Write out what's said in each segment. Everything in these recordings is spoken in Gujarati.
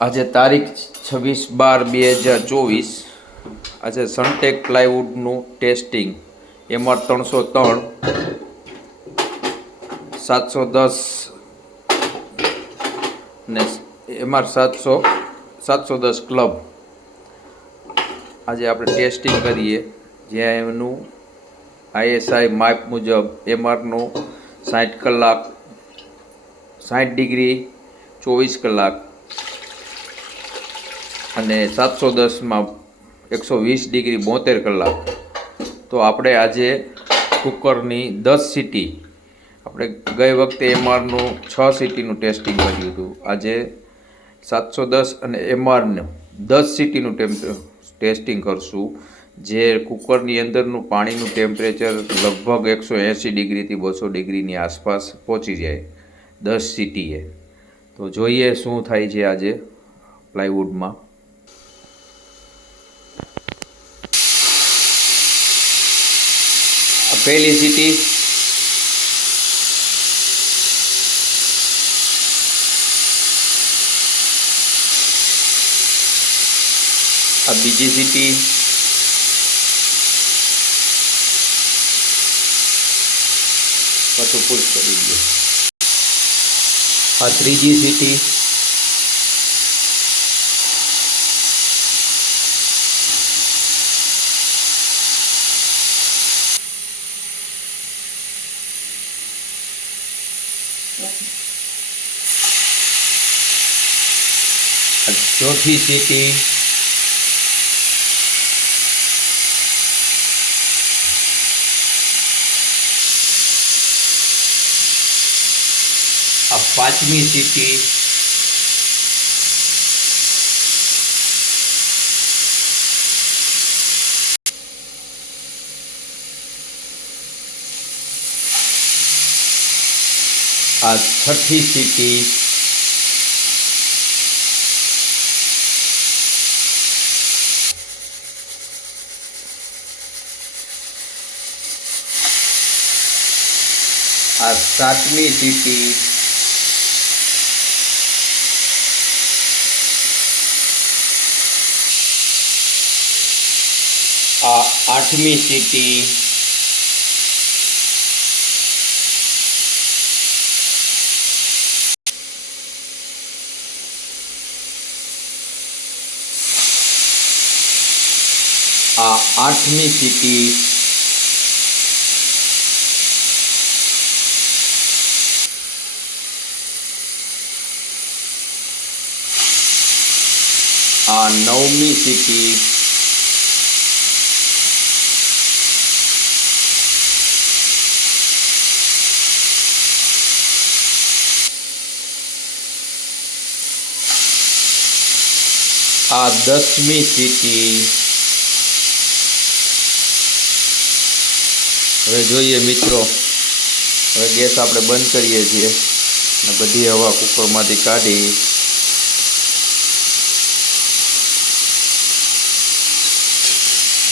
આજે તારીખ 26/12/2024 આજે સનટેક પ્લાયવુડનું ટેસ્ટિંગ એમઆર 303 710 ને એમઆર 710 ક્લબ આજે આપણે ટેસ્ટિંગ કરીએ, જ્યાં એમનું આઈએસઆઈ માપ મુજબ એમઆરનું 60 કલાક 60 ડિગ્રી 24 કલાક અને 710માં 120 ડિગ્રી 72 કલાક. તો આપણે આજે કુકરની 10 સીટી, આપણે ગઈ વખતે એમઆરનું 6 સીટીનું ટેસ્ટિંગ કર્યું હતું. આજે 710 અને એમઆરનું 10 સીટીનું ટેસ્ટિંગ કરશું, જે કુકરની અંદરનું પાણીનું ટેમ્પરેચર લગભગ 180 ડિગ્રીથી 200 ડિગ્રીની આસપાસ પહોંચી જાય 10 સીટીએ. તો જોઈએ શું થાય છે આજે પ્લાયવુડમાં. પહેલી સીટી, આ બીજી સીટી, પાછું પુશ કરી દો. આ ત્રીજી સીટી, ચોથી સીટી, આ પાંચમી સીટી, આ છઠ્ઠી સીટી, આ સાતમી સીટી, આ આઠમી સીટી, આ આઠમી સીટી, આ નવમી સીટી, આ 10મી સીટી. હવે જોઈએ મિત્રો, હવે ગેસ આપણે બંધ કરીએ છીએ અને બધી હવા કુકરમાંથી કાઢી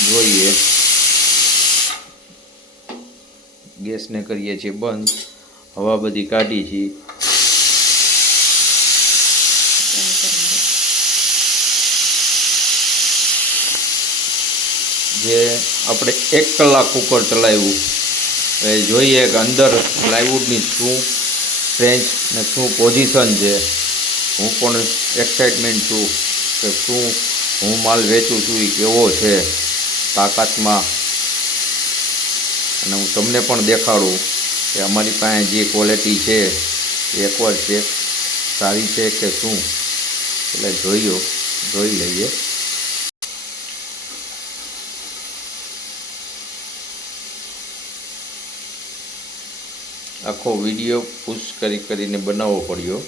જોઈએ. ગેસને કરીએ છીએ બંધ, હવા બધી કાઢી છે. જે આપણે 1 કલાક કુકર ચલાવ્યું, એ જોઈએ કે અંદર પ્લાયવુડની શું સ્ટ્રેન્થ ને શું પોઝિશન છે. હું પણ એક્સાઇટમેન્ટ છું કે શું હું માલ વેચું છું એ કેવો છે તાકાતમાં, અને હું તમને પણ દેખાડું કે અમારી પાસે જે ક્વોલિટી છે એ એકવાર ચેક સારી છે કે શું. એટલે જોઈ લઈએ. આખો વિડીયો પુશ કરીને બનાવવો પડ્યો.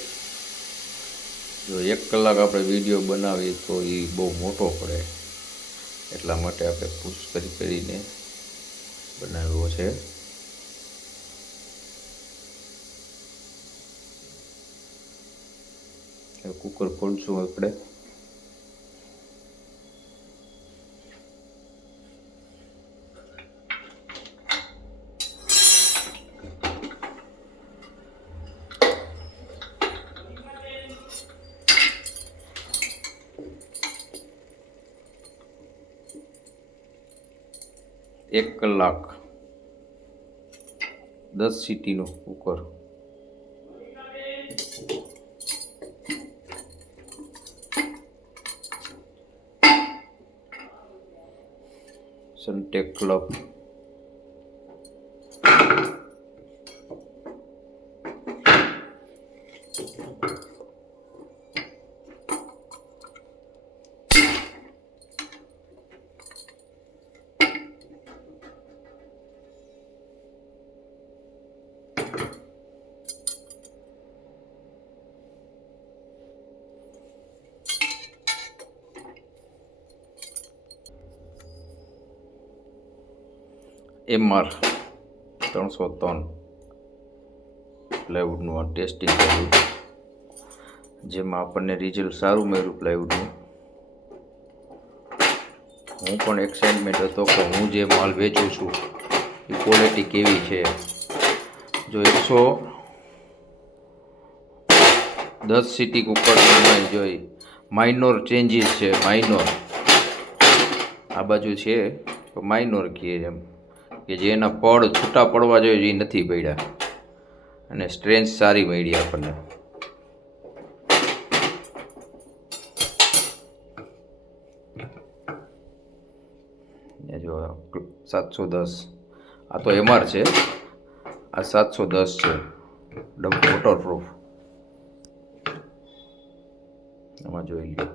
જો 1 કલાક આપણે વિડીયો બનાવીએ તો એ બહુ મોટો પડે, એટલા માટે આપણે પુશ કરીને બનાવ્યો છે. કુકર ખોલશું આપણે. 1 કલાક 10 સીટીનું કુકર. Sunteck club. MR 303 પ્લાયવુડનું આ ટેસ્ટિંગ કર્યું, જેમાં આપણને રિઝલ્ટ સારું મળ્યું પ્લાયવુડનું. હું પણ એક્સાઇટમેન્ટ હતો કે હું જે માલ વેચું છું એ ક્વોલિટી કેવી છે. જો 110 સીટી કુકરમાં જોઈ માઇનોર ચેન્જીસ છે, માઇનોર આ બાજુ છે તો માઇનોર કહીએ એમ કે જે એના પડ છૂટા પડવા જોઈએ એ નથી પડ્યા, અને સ્ટ્રેન્થ સારી મળી આપણને. જો 710 આ તો MR છે, આ 710 છે વોટરપ્રૂફ. આમાં જોઈ લો.